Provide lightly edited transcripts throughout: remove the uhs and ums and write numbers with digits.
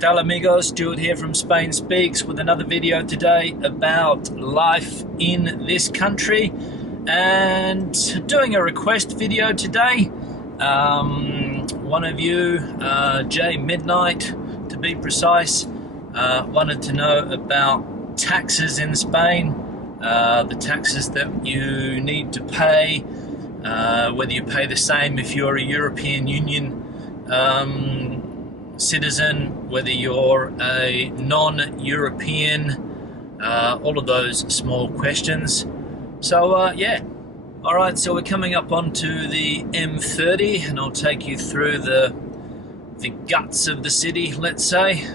tal amigos? Stuart here from Spain Speaks with another video today about life in this country, and doing a request video today. One of you, Jay Midnight to be precise, wanted to know about taxes in Spain, the taxes that you need to pay, whether you pay the same if you're a European Union citizen, whether you're a non-European, all of those small questions. So yeah, all right, so we're coming up onto the M30 and I'll take you through the guts of the city, let's say.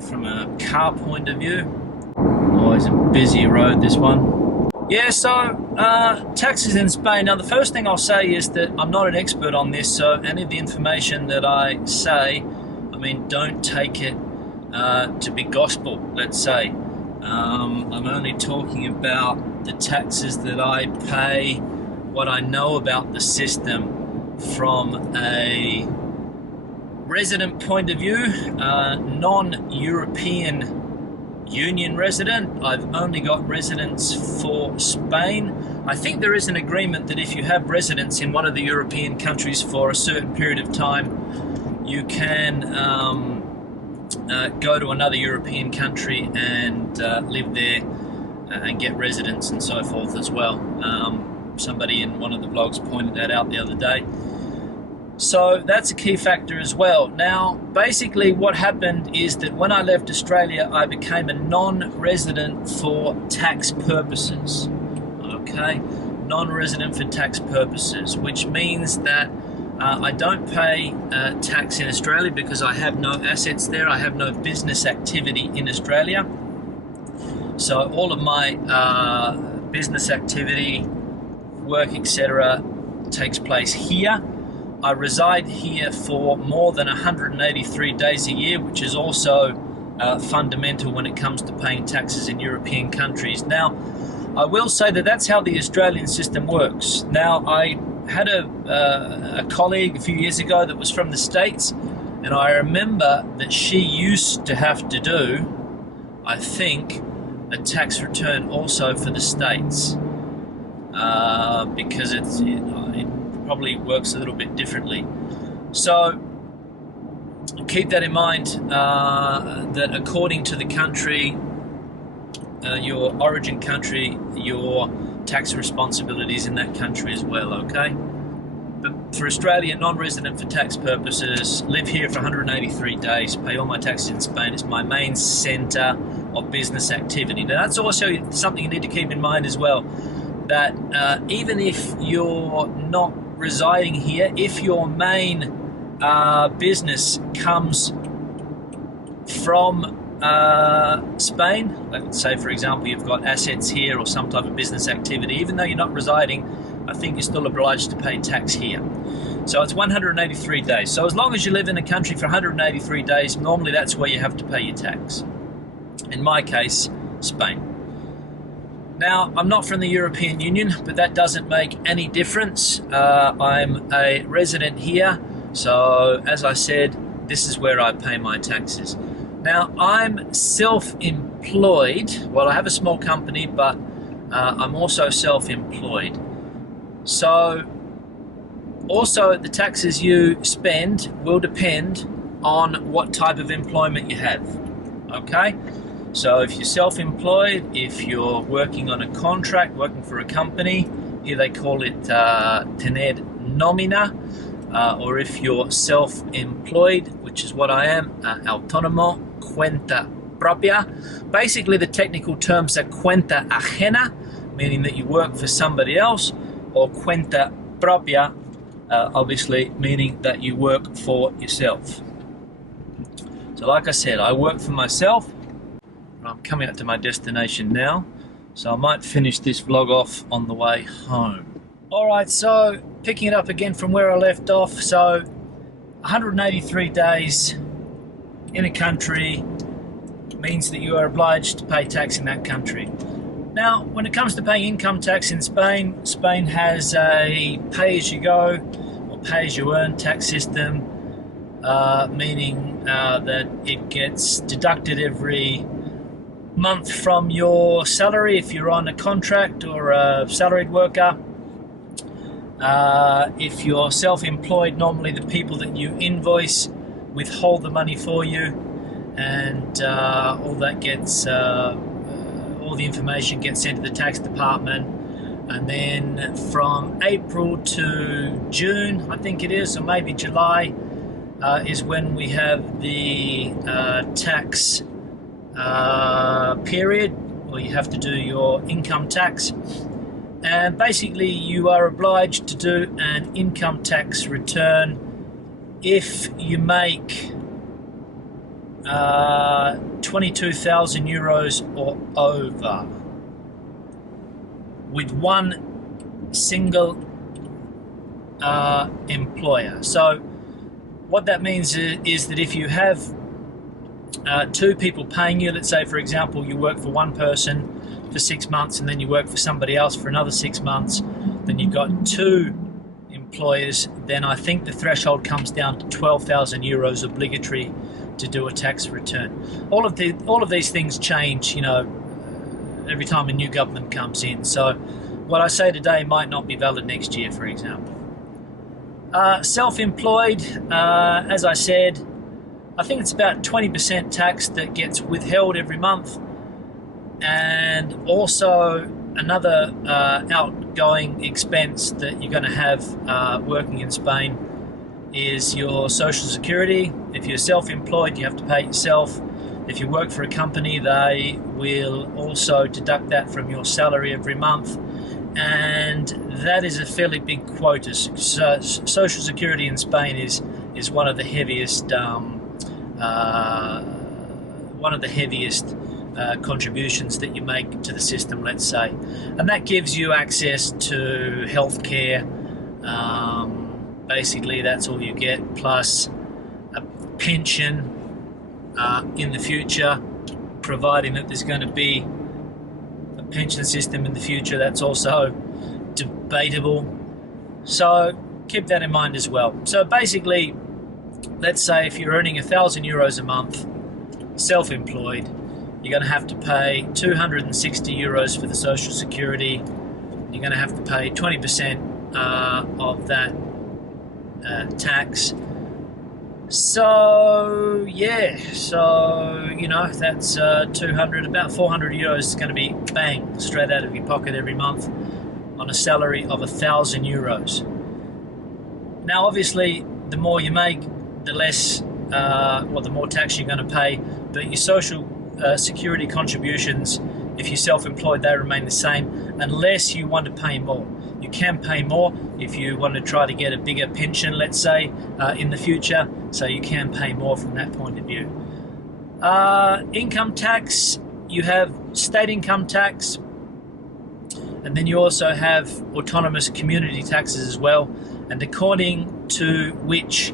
From a car point of view, always a busy road, this one. Yeah, so taxes in Spain. Now, the first thing I'll say is that I'm not an expert on this, so any of the information that I say, I mean, don't take it to be gospel, let's say. I'm only talking about the taxes that I pay, what I know about the system from a resident point of view, non-European Union resident. I've only got residence for Spain. I think there is an agreement that if you have residence in one of the European countries for a certain period of time, you can go to another European country and live there and get residence and so forth as well. Somebody in one of the vlogs pointed that out the other day. So that's a key factor as well. Now, basically what happened is that when I left Australia, I became a non-resident for tax purposes. Okay, non-resident for tax purposes, which means that I don't pay tax in Australia because I have no assets there. I have no business activity in Australia. So all of my business activity, work, etc., takes place here. I reside here for more than 183 days a year, which is also fundamental when it comes to paying taxes in European countries. Now, I will say that that's how the Australian system works. Now, I had a colleague a few years ago that was from the States, and I remember that she used to have to do, I think, a tax return also for the States, because it probably works a little bit differently. So keep that in mind, that according to the country, your origin country, your tax responsibilities in that country as well, okay? But for Australia, non-resident for tax purposes, live here for 183 days, pay all my taxes in Spain. It's my main centre of business activity. Now, that's also something you need to keep in mind as well, that even if you're not residing here, if your main business comes from Spain, let's say for example you've got assets here or some type of business activity, even though you're not residing, I think you're still obliged to pay tax here. So it's 183 days. So as long as you live in a country for 183 days, normally that's where you have to pay your tax. In my case, Spain. Now, I'm not from the European Union, but that doesn't make any difference. I'm a resident here, so as I said, this is where I pay my taxes. Now, I'm self-employed. Well, I have a small company, but I'm also self-employed. So, also the taxes you spend will depend on what type of employment you have, okay? So if you're self-employed, if you're working on a contract, working for a company, here they call it tener nómina, or if you're self-employed, which is what I am, autónomo, cuenta propia. Basically, the technical terms are cuenta ajena, meaning that you work for somebody else, or cuenta propia, obviously meaning that you work for yourself. So like I said, I work for myself. I'm coming up to my destination now, so I might finish this vlog off on the way home. Alright, so picking it up again from where I left off, so 183 days in a country means that you are obliged to pay tax in that country. Now, when it comes to paying income tax in Spain, Spain has a pay-as-you-go or pay-as-you-earn tax system. meaning that it gets deducted every month from your salary if you're on a contract or a salaried worker. If you're self-employed, normally the people that you invoice withhold the money for you, and all the information gets sent to the tax department. And then from April to June, I think it is, or maybe July, is when we have the tax period, where you have to do your income tax. And basically you are obliged to do an income tax return if you make 22,000 euros or over, with one single employer. So what that means is that if you have two people paying you, let's say for example you work for one person for 6 months and then you work for somebody else for another 6 months, then you've got two employers, then I think the threshold comes down to 12,000 euros obligatory to do a tax return. All of these things change, every time a new government comes in. So what I say today might not be valid next year, for example. Self-employed, as I said, I think it's about 20% tax that gets withheld every month, and also another outgoing expense that you're going to have working in Spain is your social security. If you're self-employed, you have to pay it yourself. If you work for a company, they will also deduct that from your salary every month, and that is a fairly big quota. So social security in Spain is one of the heaviest contributions that you make to the system, let's say, and that gives you access to healthcare. Basically, that's all you get, plus a pension in the future, providing that there's going to be a pension system in the future. That's also debatable, so keep that in mind as well. So basically, let's say if you're earning 1,000 euros a month, self-employed, you're going to have to pay 260 euros for the social security. You're going to have to pay 20% of that tax. So yeah, that's 200, about 400 euros is going to be bang straight out of your pocket every month on a salary of 1,000 euros. Now obviously the more you make, the less the more tax you're going to pay, but your social security contributions, if you're self-employed, they remain the same unless you want to pay more. You can pay more if you want to try to get a bigger pension, let's say, in the future, so you can pay more from that point of view. Income tax, you have state income tax, and then you also have autonomous community taxes as well, and according to which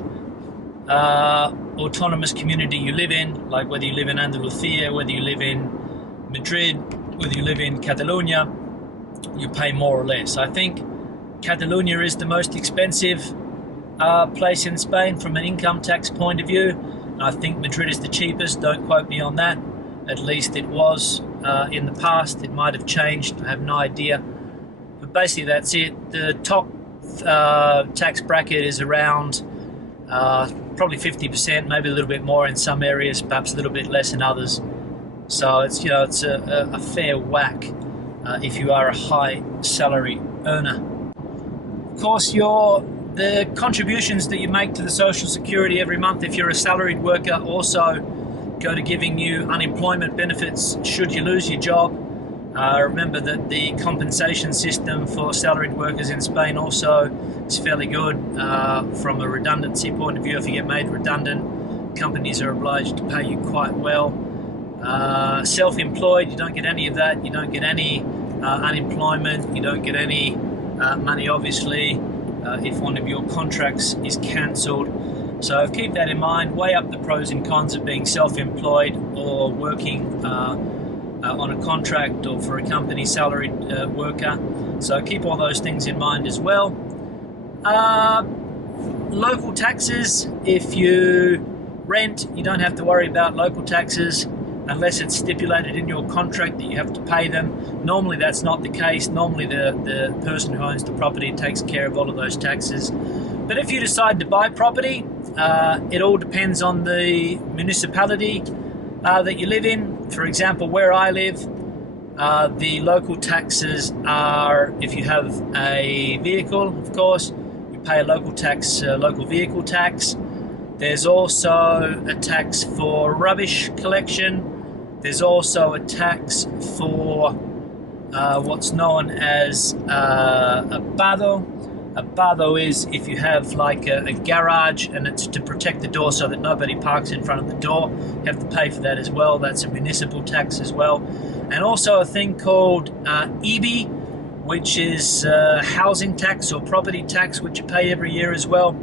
autonomous community you live in, like whether you live in Andalusia, whether you live in Madrid, whether you live in Catalonia, you pay more or less. I think Catalonia is the most expensive place in Spain from an income tax point of view. I think Madrid is the cheapest. Don't quote me on that. At least it was in the past. It might have changed. I have no idea. But basically that's it. The top tax bracket is around probably 50%, maybe a little bit more in some areas, perhaps a little bit less in others. So it's a fair whack if you are a high salary earner. Of course, the contributions that you make to the social security every month, if you're a salaried worker, also go to giving you unemployment benefits should you lose your job. Remember that the compensation system for salaried workers in Spain also is fairly good from a redundancy point of view. If you get made redundant, companies are obliged to pay you quite well. Self-employed, you don't get any of that. You don't get any unemployment. You don't get any money, obviously, if one of your contracts is cancelled. So keep that in mind. Weigh up the pros and cons of being self-employed or working on a contract or for a company salaried worker. So keep all those things in mind as well. local taxes, if you rent, you don't have to worry about local taxes unless it's stipulated in your contract that you have to pay them. Normally that's not the case. Normally the person who owns the property takes care of all of those taxes. But if you decide to buy property, it all depends on the municipality that you live in. For example, where I live, the local taxes are, if you have a vehicle, of course, you pay a local tax, local vehicle tax. There's also a tax for rubbish collection. There's also a tax for what's known as a bardo. A bardo is if you have like a garage and it's to protect the door so that nobody parks in front of the door. You have to pay for that as well. That's a municipal tax as well. And also a thing called IBI, which is housing tax or property tax, which you pay every year as well.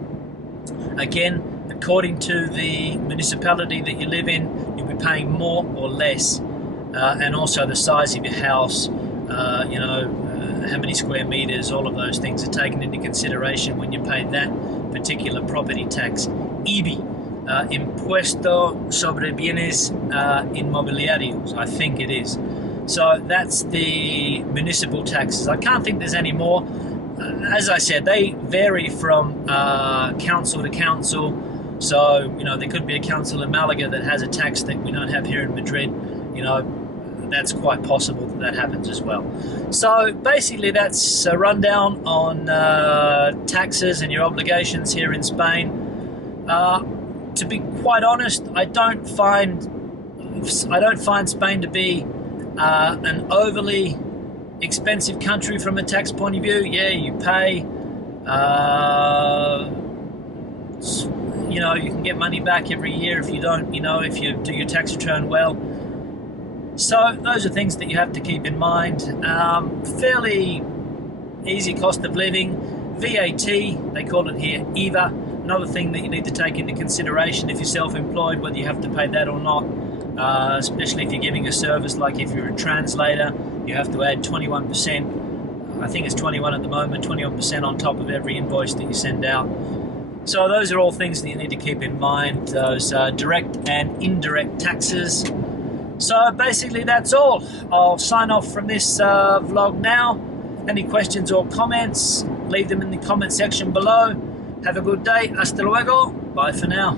Again, according to the municipality that you live in, you'll be paying more or less. And also the size of your house, how many square meters, all of those things are taken into consideration when you pay that particular property tax. IBI, Impuesto sobre Bienes Inmobiliarios, I think it is. So that's the municipal taxes. I can't think there's any more. As I said, they vary from council to council. So, there could be a council in Malaga that has a tax that we don't have here in Madrid. That's quite possible that happens as well. So basically that's a rundown on taxes and your obligations here in Spain. To be quite honest, I don't find Spain to be an overly expensive country from a tax point of view. Yeah, you pay. You can get money back every year if you don't. If you do your tax return well. So those are things that you have to keep in mind. Fairly easy cost of living. VAT, they call it here IVA. Another thing that you need to take into consideration if you're self-employed, whether you have to pay that or not, especially if you're giving a service, like if you're a translator, you have to add 21%. I think it's 21 at the moment, 21% on top of every invoice that you send out. So those are all things that you need to keep in mind, those direct and indirect taxes. So basically that's all. I'll sign off from this vlog now. Any questions or comments, leave them in the comment section below. Have a good day. Hasta luego. Bye for now.